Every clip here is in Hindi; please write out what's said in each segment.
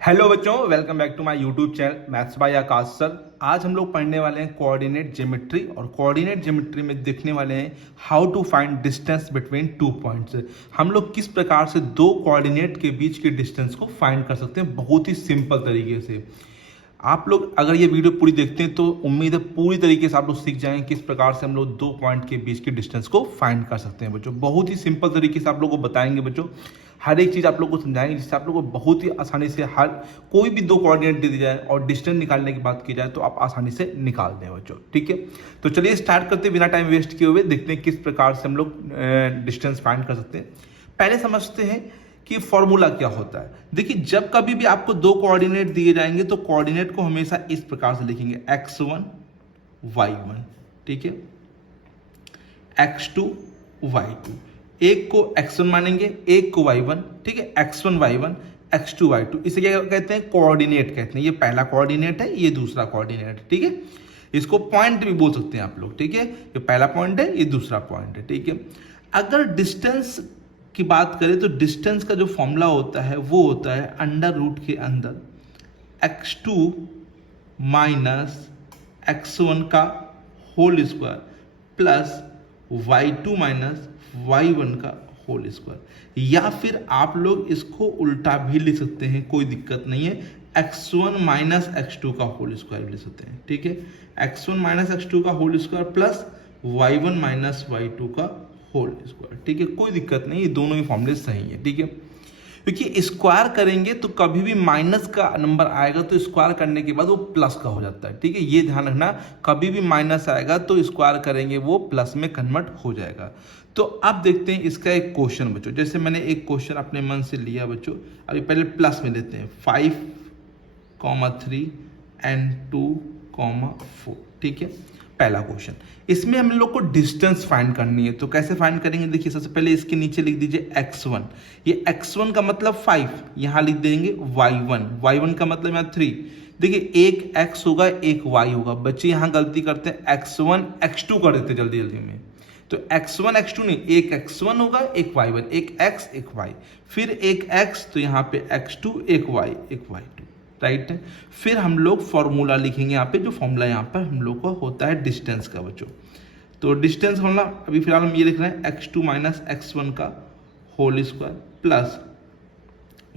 हेलो बच्चों, welcome back to my YouTube channel maths by Akash sir. आज हम लोग पढ़ने वाले हैं कोऑर्डिनेट ज्योमेट्री और कोऑर्डिनेट ज्योमेट्री में देखने वाले हैं how to find distance between two points. हम लोग किस प्रकार से दो कोऑर्डिनेट के बीच के डिस्टेंस को फाइंड कर सकते हैं बहुत ही सिंपल तरीके से। आप लोग अगर ये वीडियो पूरी देखते हैं तो उम्मीद है पूरी तरीके से आप लोग सीख जाएंगे किस प्रकार से हम लोग दो पॉइंट के बीच के डिस्टेंस को फाइंड कर सकते हैं बच्चों। बहुत ही सिंपल तरीके से आप लोग को बताएंगे बच्चों, हर एक चीज़ आप लोग को समझाएंगे जिससे आप लोग को बहुत ही आसानी से हर कोई भी दो कोऑर्डिनेट दे दी जाए और डिस्टेंस निकालने की बात की जाए तो आप आसानी से निकाल दें बच्चों। ठीक है, तो चलिए स्टार्ट करते हैं बिना टाइम वेस्ट किए हुए, देखते हैं किस प्रकार से हम लोग डिस्टेंस फाइंड कर सकते हैं। पहले समझते हैं कि फॉर्मूला क्या होता है। देखिए, जब कभी भी आपको दो कोऑर्डिनेट दिए जाएंगे तो कोऑर्डिनेट को हमेशा इस प्रकार से लिखेंगे x1 y1, ठीक है, x2 y2। एक को x1 मानेंगे, एक को y1, ठीक है, x1 y1 x2 y2। इसे क्या कहते हैं? कोऑर्डिनेट कहते हैं। ये पहला कोऑर्डिनेट है, ये दूसरा कोऑर्डिनेट है, ठीक है। इसको पॉइंट भी बोल सकते हैं आप लोग, ठीक है। ये पहला पॉइंट है, ये दूसरा पॉइंट है, ठीक है। अगर डिस्टेंस की बात करें तो डिस्टेंस का जो फॉर्मूला होता है वो होता है अंडर रूट के अंदर x2 माइनस x1 का whole square plus y2 minus y1 का होल स्क्वायर। या फिर आप लोग इसको उल्टा भी लिख सकते हैं, कोई दिक्कत नहीं है, x1 माइनस x2 का होल स्क्वायर भी लिख सकते हैं, ठीक है। x1 माइनस x2 का whole square plus y1 minus y2 का होल स्क्वायर, ठीक है, कोई दिक्कत नहीं, ये दोनों ही फॉर्मूले सही है, ठीक है। क्योंकि स्क्वायर करेंगे तो कभी भी माइनस का नंबर आएगा तो स्क्वायर करने के बाद वो प्लस का हो जाता है, ठीक है, ये ध्यान रखना। कभी भी माइनस आएगा तो स्क्वायर करेंगे वो प्लस में कन्वर्ट हो जाएगा। तो अब देखते हैं इसका एक क्वेश्चन बच्चों। जैसे मैंने एक क्वेश्चन अपने मन से लिया बच्चों, अभी पहले प्लस में लेते हैं 5,3 एंड 2,4, ठीक है, पहला क्वेश्चन। इसमें हम लोग को डिस्टेंस फाइंड करनी है, तो कैसे फाइंड करेंगे? देखिए, सबसे पहले इसके नीचे लिख दीजिए x1। ये x1 का मतलब 5, यहां लिख देंगे y1 का मतलब यहाँ 3। देखिए, एक x होगा, एक y होगा। बच्चे यहां गलती करते हैं, x1 x2 कर देते जल्दी जल्दी में। तो x1 x2 नहीं, एक x1 होगा, एक y1, एक x एक y, फिर एक x, तो यहाँ पे x2, एक y एक y2, राइट है। फिर हम लोग फॉर्मूला लिखेंगे यहाँ पे, जो फॉर्मूला यहाँ पर हम लोग को होता है डिस्टेंस का बच्चों। तो डिस्टेंस फॉर्मूला अभी फिलहाल हम ये लिख रहे हैं, x2 माइनस x1 का whole square plus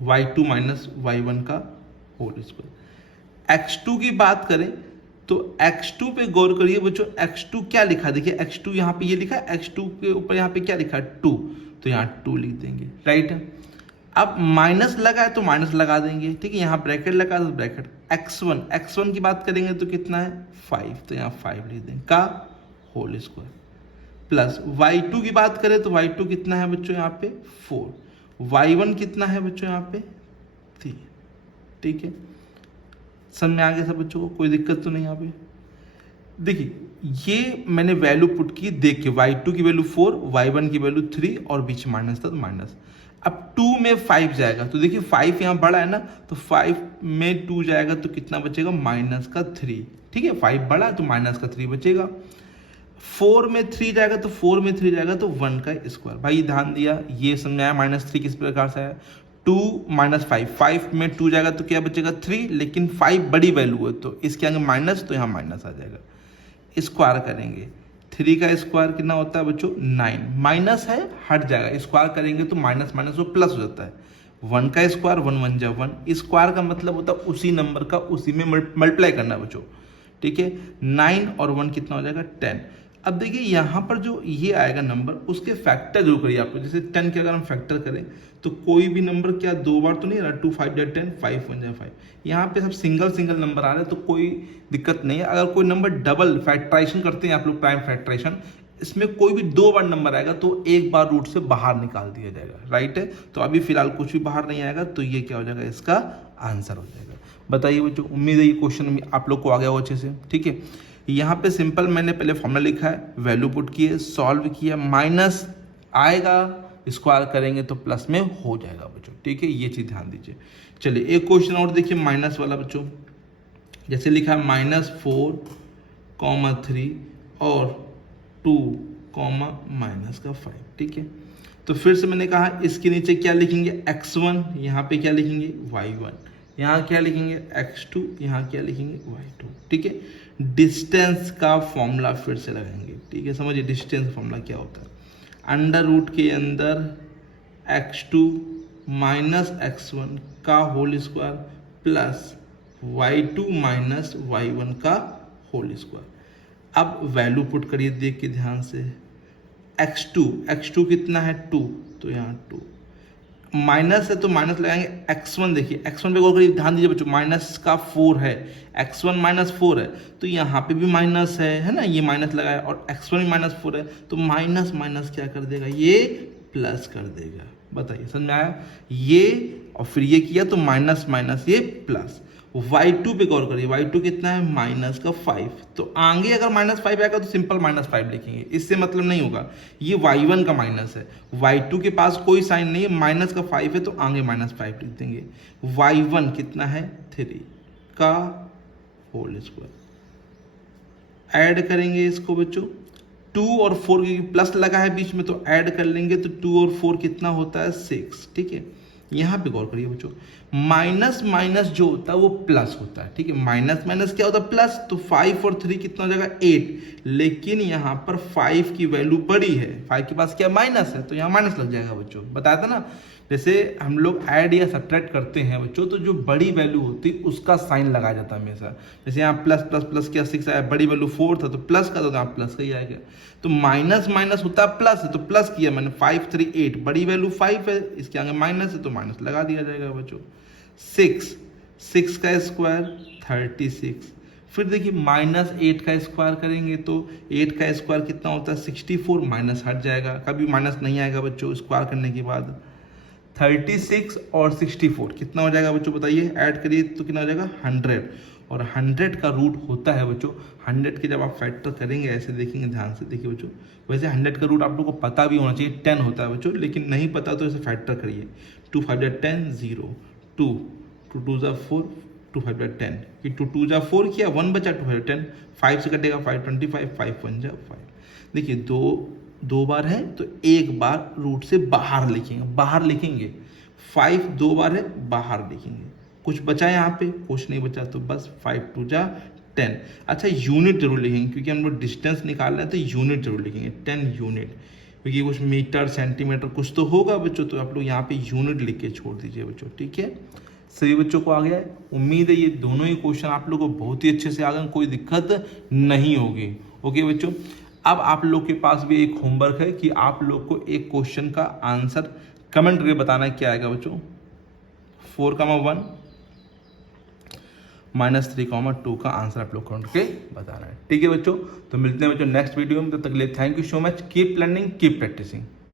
y2 minus y1 का होल स्क्वायर। x2 की बात करें तो x2 पे गौर करिए बच्चों, x2 क्या लिखा? देखिए, x2 यहाँ पे ये लिखा है, x2 के ऊपर यहाँ पे क्या लिखा है? 2, तो यहाँ 2 लिख देंगे, राइट है। अब माइनस लगा है तो माइनस लगा देंगे, ठीक है, यहाँ ब्रैकेट लगा तो ब्रैकेट। x1 की बात करेंगे तो कितना है? 5, तो यहाँ 5 लिख देंगे का होल स्क्वायर प्लस y2 की बात करें तो y2 कितना है बच्चों? यहाँ पे 4। y1 कितना है बच्चों? यहाँ पे 3, ठीक है। समझ में आ गया सब बच्चों को? कोई दिक्कत तो नहीं यहाँ पे? देखिए, ये मैंने वैल्यू पुट की, देख के y2 की वैल्यू 4, y1 की वैल्यू 3 और बीच माइनस था तो माइनस। अब 2 में 5 जाएगा तो देखिए 5 यहाँ बड़ा है ना, तो 5 में 2 जाएगा तो कितना बचेगा? माइनस का 3, ठीक है। 5 बड़ा है तो माइनस का 3 बचेगा। 4 में 3 जाएगा तो 4 में 3 जाएगा तो 1 का स्क्वायर। भाई ध्यान दिया, ये समझाया -3 किस प्रकार से आया। 2 माइनस 5 में 2 जाएगा तो क्या बचेगा? 3, लेकिन 5 बड़ी वैल्यू है तो इसके आगे माइनस, तो यहाँ माइनस आ जाएगा। स्क्वायर करेंगे, 3 का स्क्वायर कितना होता है बच्चों? 9। माइनस है, हट जाएगा, स्क्वायर करेंगे तो माइनस माइनस वो प्लस हो जाता है। 1 का स्क्वायर 1 1 जा 1। स्क्वायर का मतलब होता है उसी नंबर का उसी में मल्टीप्लाई करना बच्चों, ठीक है। 9 और 1 कितना हो जाएगा? 10। अब देखिए यहाँ पर जो ये आएगा नंबर, उसके फैक्टर जो करिए आप लोग। जैसे 10 के अगर हम फैक्टर करें तो कोई भी नंबर क्या 2 बार तो नहीं रहा, 2 5 जा 10, 5 1 जा 5। यहाँ पे सब सिंगल नंबर आ रहे हैं तो कोई दिक्कत नहीं है। अगर कोई नंबर डबल फैक्टराइजेशन करते हैं आप लोग, प्राइम फैक्टराइजेशन, इसमें कोई भी 2 बार नंबर आएगा तो एक बार रूट से बाहर निकाल दिया जाएगा, राइट है। तो अभी फिलहाल कुछ भी बाहर नहीं आएगा तो ये क्या हो जाएगा? इसका आंसर हो जाएगा। बताइए बच्चों, उम्मीद है ये क्वेश्चन आप लोग को आ गया हो अच्छे से, ठीक है। यहाँ पे सिंपल मैंने पहले फॉर्मूला लिखा है, वैल्यू पुट किए, सॉल्व किया, माइनस आएगा, स्क्वायर करेंगे तो प्लस में हो जाएगा बच्चों, ठीक है, ये चीज़ ध्यान दीजिए। चलिए एक क्वेश्चन और देखिए माइनस वाला बच्चों। जैसे लिखा है -4,3 और 2, माइनस का 5, ठीक है। तो फिर से मैंने कहा इसके नीचे क्या लिखेंगे? x1, यहाँ पे क्या लिखेंगे? y1, यहाँ क्या लिखेंगे x2, यहाँ क्या लिखेंगे y2, ठीक है। डिस्टेंस का फॉर्मूला फिर से लगाएंगे, ठीक है। समझिए डिस्टेंस फॉर्मूला क्या होता है, अंडर रूट के अंदर x2 माइनस x1 का whole square plus y2 minus y1 का होल स्क्वायर। अब वैल्यू पुट करिए देख के ध्यान से, x2 कितना है 2, तो यहाँ 2 माइनस है तो माइनस लगाएंगे। x1 देखिए, x1 पे गौर करिए, ध्यान दीजिए बच्चों, माइनस का 4 है, x1 माइनस 4 है तो यहाँ पे भी माइनस है ना, ये माइनस लगाया, और x1 भी माइनस 4 है तो माइनस माइनस क्या कर देगा, ये प्लस कर देगा। बताइए समझ में आया, ये और फिर ये किया तो माइनस माइनस ये प्लस। y2 पे गौर करिए, y2 कितना है माइनस का 5, तो आगे अगर माइनस 5 आएगा तो सिंपल माइनस 5 लिखेंगे, इससे मतलब नहीं होगा। ये y1 का माइनस है, y2 के पास कोई साइन नहीं है, माइनस का 5 है तो आगे माइनस 5 लिख देंगे। y1 कितना है 3 का होल स्क्वायर, ऐड करेंगे इसको बच्चों, 2 और 4 की प्लस लगा है बीच में तो ऐड कर लेंगे, तो 2 और 4 कितना होता है 6, ठीक है। यहाँ पे गौर करिए बच्चों, माइनस माइनस जो होता है वो प्लस होता है, ठीक है। माइनस माइनस क्या होता है प्लस, तो 5 और 3 कितना हो जाएगा 8, लेकिन यहाँ पर 5 की वैल्यू बड़ी है, 5 के पास क्या माइनस है तो यहाँ माइनस लग जाएगा बच्चों। बताया था ना, जैसे हम लोग ऐड या सब्ट्रैक्ट करते हैं बच्चों तो जो बड़ी वैल्यू होती है उसका साइन लगाया जाता है हमेशा। जैसे यहाँ प्लस प्लस प्लस क्या 6 आया, बड़ी वैल्यू 4 था तो प्लस का, तो यहाँ प्लस का ही आएगा। तो माइनस माइनस होता है प्लस है तो प्लस किया मैंने, 5 3 8, बड़ी वैल्यू 5 है, इसके आगे माइनस है तो माइनस लगा दिया जाएगा बच्चों। 6 का स्क्वायर 36, फिर देखिए माइनस 8 का स्क्वायर करेंगे तो 8 का स्क्वायर कितना होता है 64, माइनस हट जाएगा, कभी माइनस नहीं आएगा बच्चों स्क्वायर करने के बाद। 36 और 64 कितना हो जाएगा बच्चों बताइए, ऐड करिए तो कितना हो जाएगा 100, और 100 का रूट होता है बच्चों 100 के जब आप फैक्टर करेंगे ऐसे देखेंगे ध्यान से, देखिए बच्चों वैसे 100 का रूट आप लोगों को पता भी होना चाहिए 10 होता है बच्चों, लेकिन नहीं पता तो ऐसे फैक्टर करिए, 2 5 10 0, 2 2 2 4, 2 5 10, कि 2 2 4 किया, 1 बचा, 2 5 10, 5 से कटेगा 5 25, 5 1 5। देखिए दो बार है तो एक बार रूट से बाहर लिखेंगे, 5 2 बार है बाहर लिखेंगे, कुछ बचा यहाँ पे, कुछ नहीं बचा तो बस 5 2 10। अच्छा यूनिट जरूर लिखेंगे क्योंकि हम लोग डिस्टेंस निकाल रहे हैं तो यूनिट जरूर लिखेंगे, 10 यूनिट, क्योंकि कुछ मीटर सेंटीमीटर कुछ तो होगा बच्चों, तो आप लोग यहाँ पे यूनिट लिख के छोड़ दीजिए बच्चों, ठीक है। सभी बच्चों को आ गया है, उम्मीद है ये दोनों ही क्वेश्चन आप लोगों को बहुत ही अच्छे से आ गए, कोई दिक्कत नहीं होगी। ओके बच्चों, अब आप लोग के पास भी एक होमवर्क है कि आप लोग को एक क्वेश्चन का आंसर कमेंट करके बताना है, क्या आएगा बच्चों, 4,1 -3,2 का आंसर आप लोग कमेंट करके बताना है, ठीक है बच्चों। तो मिलते हैं बच्चों नेक्स्ट वीडियो में, तब तक के लिए thank you so much, keep learning keep practising.